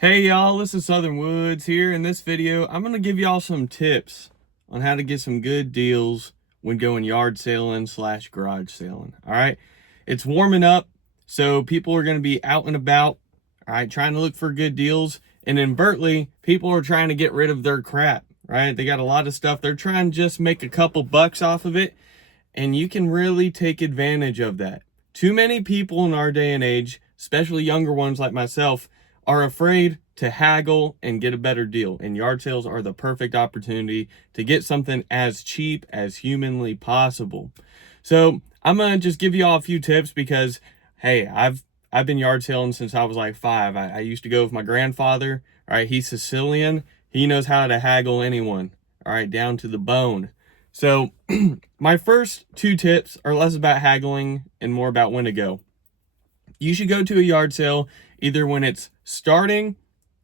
Hey y'all, this is Southern Woods here. In this video, I'm going to give y'all some tips on how to get some good deals when going yard sailing / garage sailing. All right. It's warming up, so people are going to be out and about, all right, trying to look for good deals. And inadvertently, people are trying to get rid of their crap, right? They got a lot of stuff. They're trying to just make a couple bucks off of it, and you can really take advantage of that. Too many people in our day and age, especially younger ones like myself, are afraid to haggle and get a better deal. And yard sales are the perfect opportunity to get something as cheap as humanly possible. So I'm gonna just give you all a few tips because, hey, I've been yard sailing since I was like 5. I used to go with my grandfather. All right, he's Sicilian. He knows how to haggle anyone. All right, down to the bone. So my first 2 tips are less about haggling and more about when to go. You should go to a yard sale either when it's starting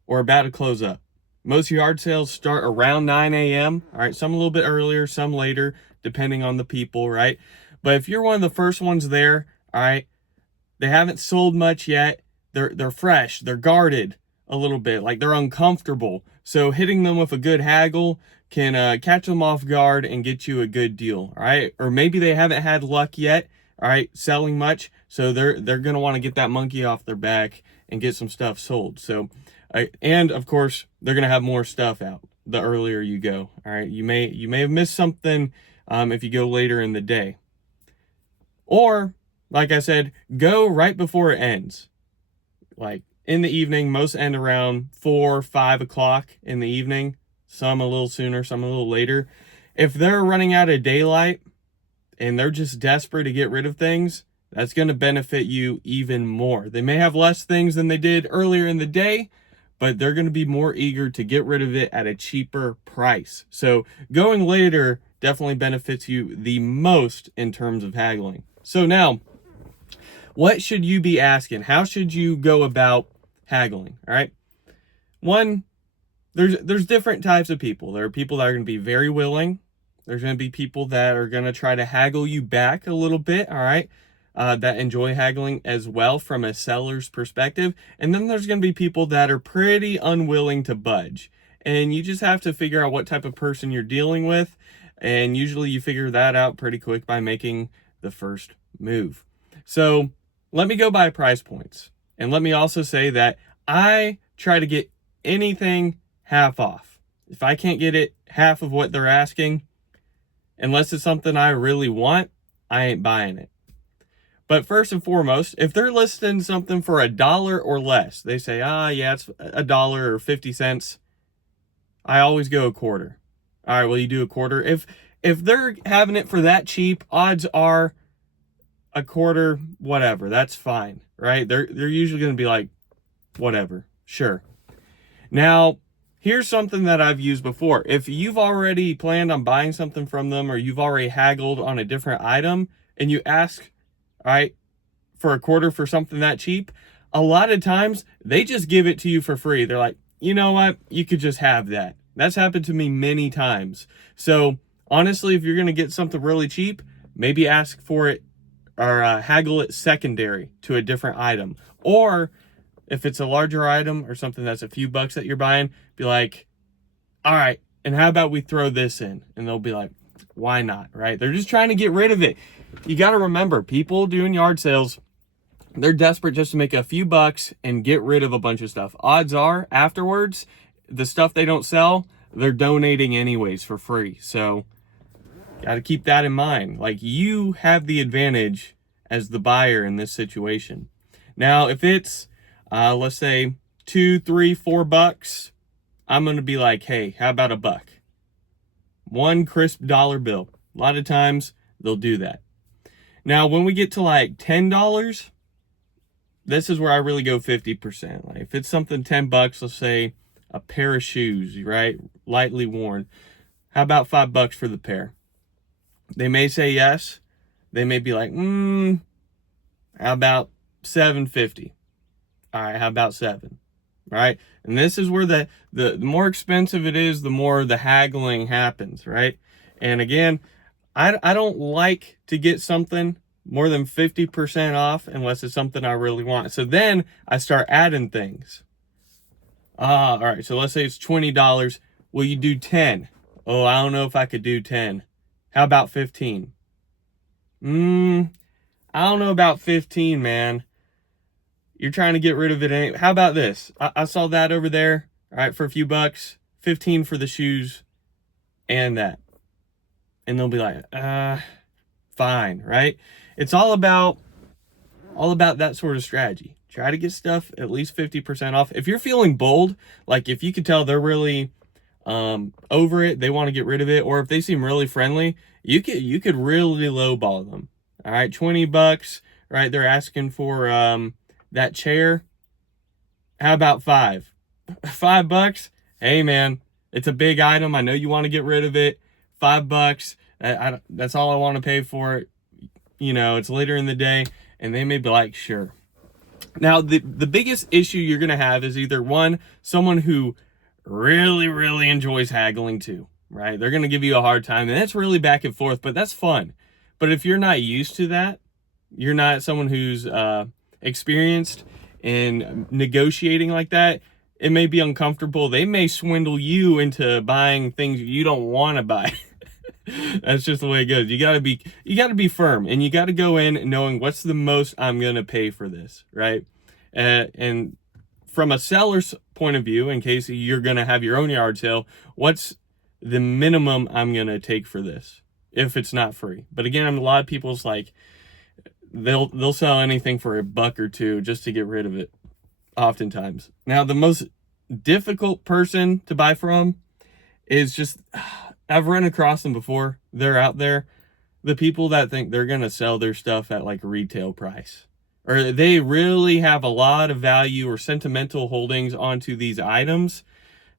or about to close up. Most yard sales start around 9 a.m. All right, some a little bit earlier, some later, depending on the people, right? But if you're one of the first ones there, all right, they haven't sold much yet. They're fresh, they're guarded a little bit, like they're uncomfortable. So hitting them with a good haggle can catch them off guard and get you a good deal, all right? Or maybe they haven't had luck yet, all right, selling much, so they're gonna want to get that monkey off their back and get some stuff sold. So, and of course, they're gonna have more stuff out the earlier you go. All right, you may have missed something if you go later in the day, or like I said, go right before it ends. Like in the evening, most end around 4-5 o'clock in the evening. Some a little sooner, some a little later. If they're running out of daylight and they're just desperate to get rid of things, that's going to benefit you even more. They may have less things than they did earlier in the day, but they're going to be more eager to get rid of it at a cheaper price. So going later definitely benefits you the most in terms of haggling. So now, what should you be asking? How should you go about haggling? All right. One, there's different types of people. There are people that are going to be very willing. There's going to be people that are going to try to haggle you back a little bit, all right, that enjoy haggling as well from a seller's perspective. And then there's going to be people that are pretty unwilling to budge. And you just have to figure out what type of person you're dealing with. And usually you figure that out pretty quick by making the first move. So let me go by price points. And let me also say that I try to get anything half off. If I can't get it half of what they're asking, unless it's something I really want, I ain't buying it. But first and foremost, if they're listing something for $1 or less, they say, yeah, it's $1 or 50 cents. I always go a quarter. All right, well, you do a quarter. If they're having it for that cheap, odds are a quarter, whatever, that's fine, right? They're usually going to be like, whatever, sure. Now, here's something that I've used before. If you've already planned on buying something from them or you've already haggled on a different item and you ask, all right, for a quarter for something that cheap, a lot of times they just give it to you for free. They're like, you know what? You could just have that. That's happened to me many times. So honestly, if you're going to get something really cheap, maybe ask for it or haggle it secondary to a different item. Or if it's a larger item or something that's a few bucks that you're buying, be like, all right, and how about we throw this in? And they'll be like, why not, right? They're just trying to get rid of it. You got to remember, people doing yard sales, they're desperate just to make a few bucks and get rid of a bunch of stuff. Odds are, afterwards, the stuff they don't sell, they're donating anyways for free. So got to keep that in mind. Like, you have the advantage as the buyer in this situation. Now, if it's let's say $2, $3, $4, I'm going to be like, hey, how about $1? One crisp dollar bill. A lot of times they'll do that. Now, when we get to like $10, this is where I really go 50%. Like if it's something $10, let's say a pair of shoes, right? Lightly worn. How about $5 for the pair? They may say yes. They may be like, how about $7.50? All right, how about $7? All right, and this is where the more expensive it is, the more the haggling happens, right? And again, I don't like to get something more than 50% off unless it's something I really want. So then I start adding things. All right, so let's say it's $20. Will you do 10? Oh, I don't know if I could do 10. How about 15? I don't know about 15, man. You're trying to get rid of it anyway. How about this? I saw that over there, all right, for a few bucks. 15 for the shoes and that. And they'll be like, fine, right? It's all about that sort of strategy. Try to get stuff at least 50% off. If you're feeling bold, like if you could tell they're really over it, they want to get rid of it, or if they seem really friendly, you could really lowball them. All right, $20, right? They're asking for that chair. How about $5? Hey man, it's a big item. I know you want to get rid of it. $5. That's all I want to pay for it. You know, it's later in the day, and they may be like, sure. Now, the biggest issue you're going to have is either one, someone who really, really enjoys haggling too, right? They're going to give you a hard time, and that's really back and forth, but that's fun. But if you're not used to that, you're not someone who's experienced in negotiating like that, it may be uncomfortable. They may swindle you into buying things you don't want to buy. That's just the way it goes. You gotta be firm, and you gotta go in knowing what's the most I'm gonna pay for this, right? And from a seller's point of view, in case you're gonna have your own yard sale, what's the minimum I'm gonna take for this if it's not free? But again, a lot of people's like they'll sell anything for $1 or $2 just to get rid of it. Oftentimes, now the most difficult person to buy from is just. I've run across them before. They're out there. The people that think they're going to sell their stuff at like retail price. Or they really have a lot of value or sentimental holdings onto these items.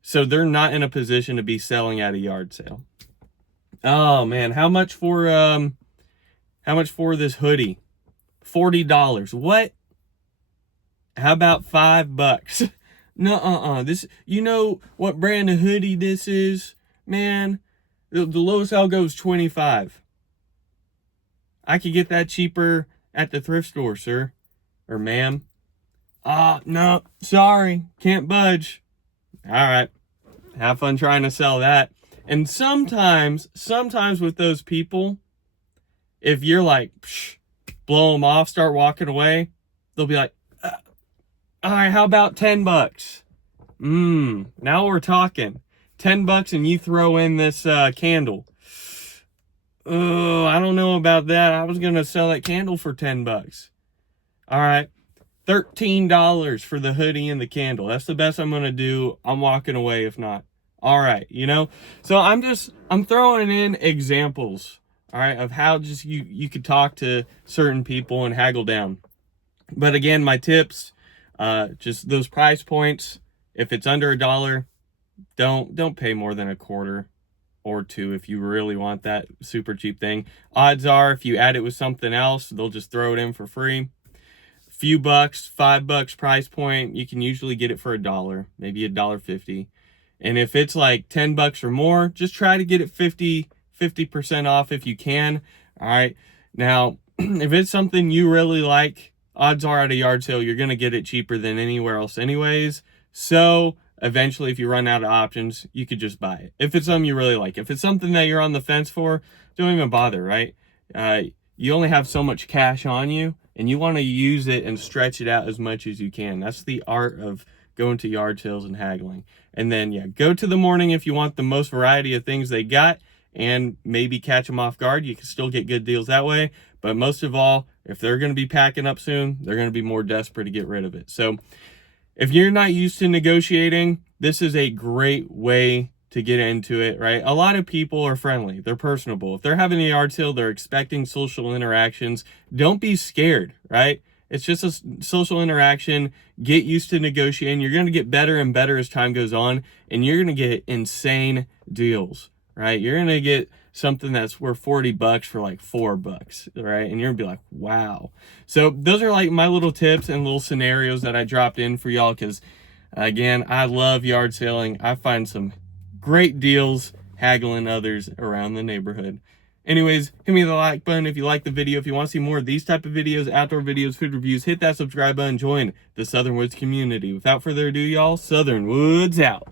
So they're not in a position to be selling at a yard sale. Oh man, how much for this hoodie? $40. What? How about $5? No, this, you know what brand of hoodie this is? Man, the lowest I'll go is $25. I could get that cheaper at the thrift store, sir. Or ma'am. No, sorry. Can't budge. All right. Have fun trying to sell that. And sometimes with those people, if you're like, blow them off, start walking away, they'll be like, all right, how about $10? Now we're talking. $10 and you throw in this candle. Oh, I don't know about that. I was gonna sell that candle for $10. All right, $13 for the hoodie and the candle. That's the best I'm gonna do. I'm walking away if not. All right, you know. So I'm throwing in examples. All right, of how just you could talk to certain people and haggle down. But again, my tips, just those price points. If it's under $1. Don't pay more than $0.25 or $2 if you really want that super cheap thing. Odds are if you add it with something else, they'll just throw it in for free. Few bucks, $5 price point, you can usually get it for $1, maybe $1.50. And if it's like $10 or more, just try to get it 50% off if you can. All right. Now, if it's something you really like, odds are at a yard sale, you're going to get it cheaper than anywhere else anyways. So eventually, if you run out of options, you could just buy it. If it's something you really like. If it's something that you're on the fence for, don't even bother, right? You only have so much cash on you, and you want to use it and stretch it out as much as you can. That's the art of going to yard sales and haggling. And then, yeah, go to the morning if you want the most variety of things they got, and maybe catch them off guard. You can still get good deals that way. But most of all, if they're going to be packing up soon, they're going to be more desperate to get rid of it. So if you're not used to negotiating, this is a great way to get into it, right? A lot of people are friendly. They're personable. If they're having a yard sale, they're expecting social interactions. Don't be scared, right? It's just a social interaction. Get used to negotiating. You're going to get better and better as time goes on, and you're going to get insane deals, right? You're going to get something that's worth $40 for like $4, right? And you're gonna be like, wow. So those are like my little tips and little scenarios that I dropped in for y'all, because again, I love yard selling. I find some great deals haggling others around the neighborhood. Anyways, hit me the like button if you like the video. If you want to see more of these type of videos, outdoor videos, food reviews, hit that subscribe button, join the Southern Woods community. Without further ado, y'all, Southern Woods out.